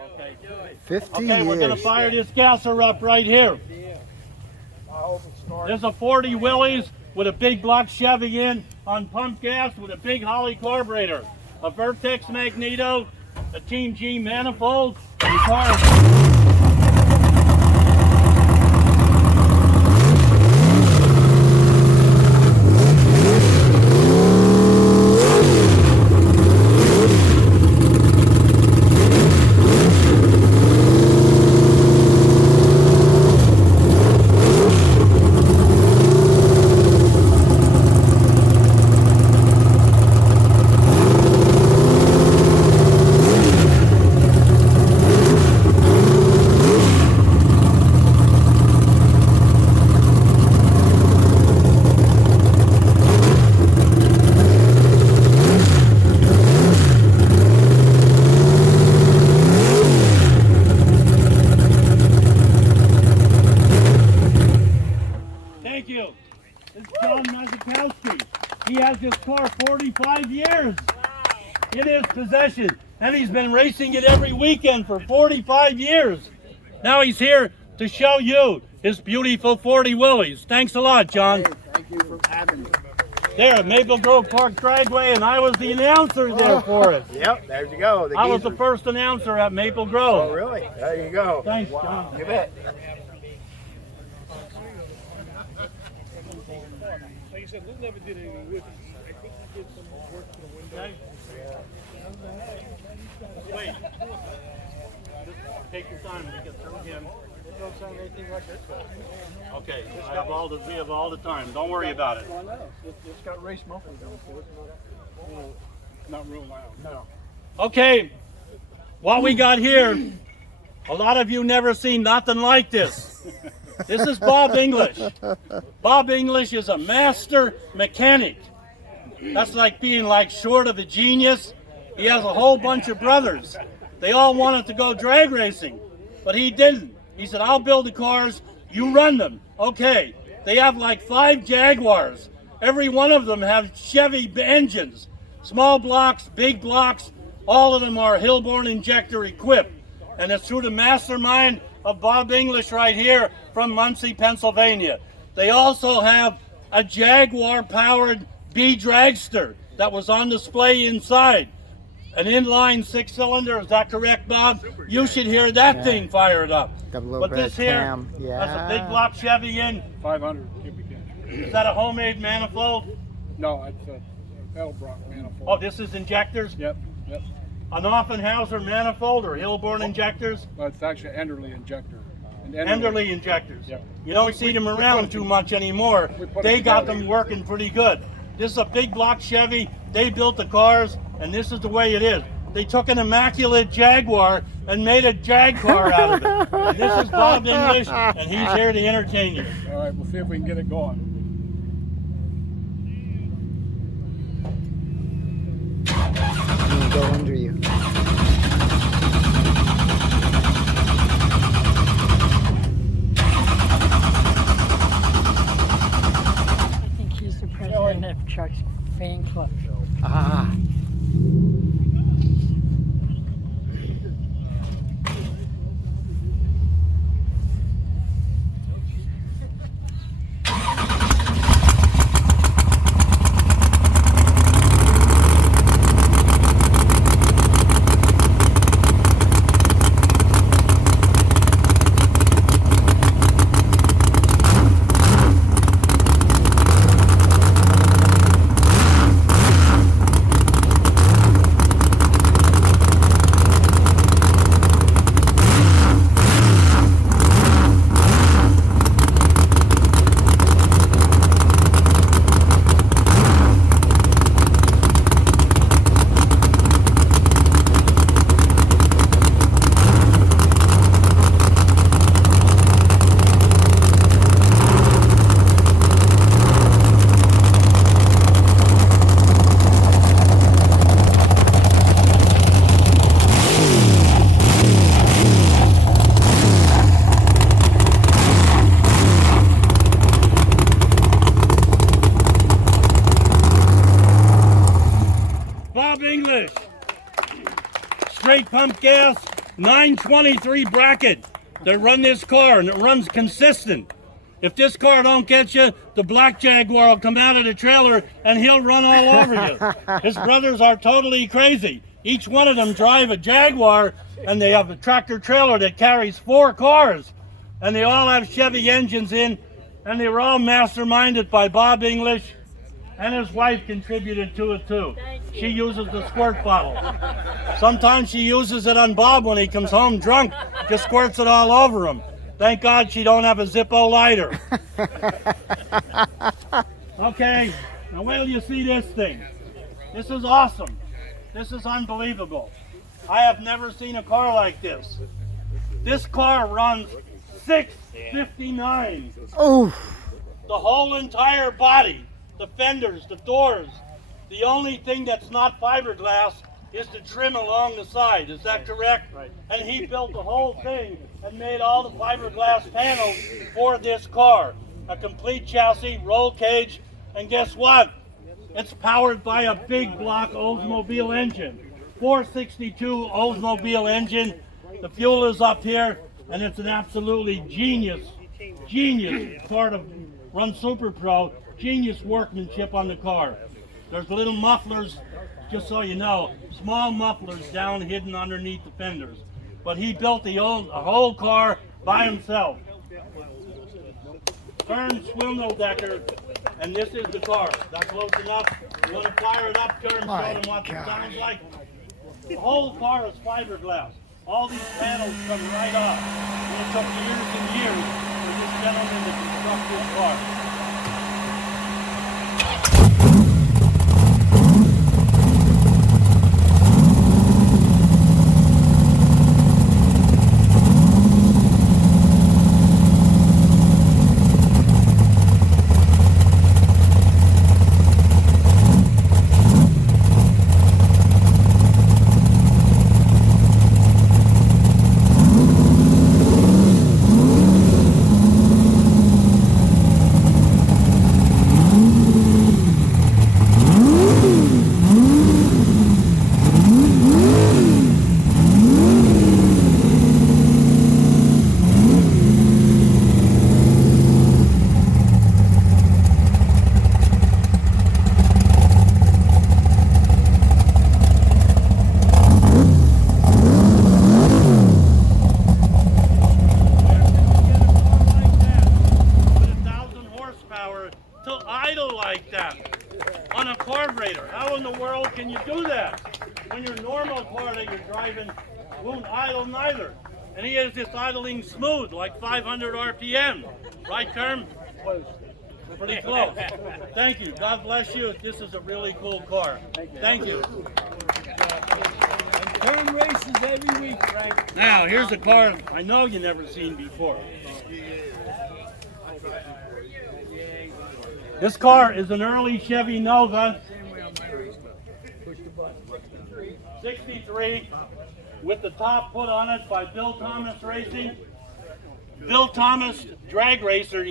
Okay. 50 Okay, we're going to years. fire this gasser up right here. There's a 40 Willys with a big block Chevy in on pump gas with a big Holley carburetor, a Vertex magneto, a Team G manifold, and car. Thank you. This is John Mazikowski. He has this car 45 years in his possession, and he's been racing it every weekend for 45 years. Now he's here to show you his beautiful 40 Willys. Thanks a lot, John. Hey, thank you for having me. There at Maple Grove Park Dragway, and I was the announcer there for it. Yep, there you go. I was the first announcer at Maple Grove. Oh, really? There you go. Thanks, John. You bet. Like I said, Lou never did anything with it. I think he did some work to the window. Okay. Wait. Take your time to get through him. Don't sound anything like this guy. Okay, we have all the time. Don't worry about it. I know. It's got race mufflers on it, so it's not real loud. No. Okay, what we got here, a lot of you never seen nothing like this. This is Bob English. Bob English is a master mechanic. That's like being like short of a genius. He has a whole bunch of brothers. They all wanted to go drag racing, but he didn't. He said, I'll build the cars, you run them. Okay, they have like 5 Jaguars. Every one of them have Chevy engines. Small blocks, big blocks, all of them are Hillborn injector equipped. And it's through the mastermind of Bob English right here from Muncie, Pennsylvania. They also have a Jaguar-powered B Dragster that was on display inside. An inline 6-cylinder, is that correct, Bob? You should hear that thing fired up. Got a little But bit this of here, cam. that's a big Yeah. block Chevy in. 500 cubic inch. Is that a homemade manifold? No, it's a Edelbrock manifold. Oh, this is injectors? Yep, yep. An Offenhauser manifold or Hillborn injectors? Well, it's actually an Enderle injector. And Enderle injectors. Yep. You don't see them around too much anymore. We put They it got together. them working pretty good. This is a big block Chevy. They built the cars, and this is the way it is. They took an immaculate Jaguar and made a Jag car out of it. And this is Bob English, and he's here to entertain you. All right, we'll see if we can get it going. I'm gonna go under you. I think he's the president of Chuck's fan club. Ah. Bob English. Straight pump gas, 923 bracket that run this car, and it runs consistent. If this car don't get you, the black Jaguar will come out of the trailer and he'll run all over you. His brothers are totally crazy. Each one of them drive a Jaguar, and they have a tractor trailer that carries 4 cars, and they all have Chevy engines in, and they were all masterminded by Bob English, and his wife contributed to it too. She uses the squirt bottle. Sometimes she uses it on Bob when he comes home drunk, just squirts it all over him. Thank God she don't have a Zippo lighter. Okay, now wait till you see this thing. This is awesome. This is unbelievable. I have never seen a car like this. This car runs 659. Oh, The whole entire body, the fenders, the doors. The only thing that's not fiberglass is the trim along the side. Is that correct? Right. And he built the whole thing and made all the fiberglass panels for this car. A complete chassis, roll cage, and guess what? It's powered by a big block Oldsmobile engine. 462 Oldsmobile engine. The fuel is up here, and it's an absolutely genius part of Run Super Pro. Genius workmanship on the car. There's little mufflers, just so you know, small mufflers down hidden underneath the fenders. But he built the whole car by himself. Kern Swilnodecker, and this is the car. Is that close enough? You want to fire it up, Kern, show them what it sounds like? The whole car is fiberglass. All these panels come right off. And it took years and years for this gentleman to construct this car. To idle like that on a carburetor. How in the world can you do that when your normal car that you're driving won't idle neither? And he has this idling smooth, like 500 RPM. Right, Kerm? Pretty close. Thank you. God bless you. This is a really cool car. Thank you. Turn races every week, Frank. Now, here's a car I know you never seen before. This car is an early Chevy Nova, 63, with the top put on it by Bill Thomas Racing. Bill Thomas, drag racer,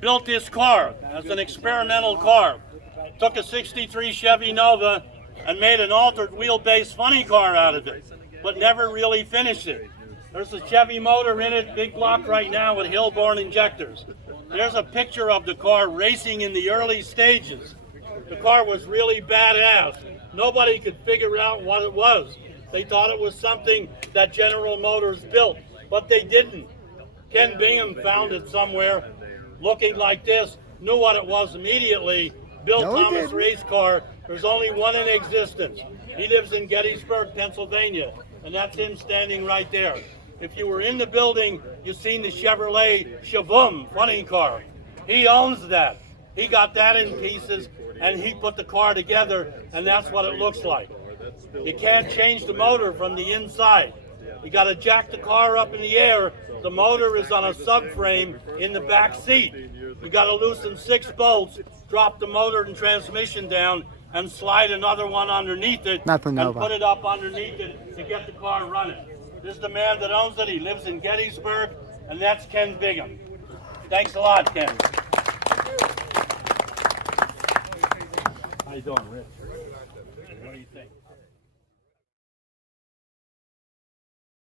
built this car as an experimental car. Took a 63 Chevy Nova and made an altered wheelbase funny car out of it, but never really finished it. There's a Chevy motor in it, big block right now with Hillborn injectors. There's a picture of the car racing in the early stages. The car was really badass. Nobody could figure out what it was. They thought it was something that General Motors built, but they didn't. Ken Bingham found it somewhere looking like this, knew what it was immediately. Bill Thomas race car. There's only one in existence. He lives in Gettysburg, Pennsylvania, and that's him standing right there. If you were in the building, you've seen the Chevrolet Chavoom funny car. He owns that. He got that in pieces, and he put the car together, and that's what it looks like. You can't change the motor from the inside. You got to jack the car up in the air. The motor is on a subframe in the back seat. You got to loosen 6 bolts, drop the motor and transmission down, and slide another one underneath it, and put it up underneath it to get the car running. This is the man that owns it. He lives in Gettysburg, and that's Ken Bingham. Thanks a lot, Ken. How you doing, Rich? What do you think?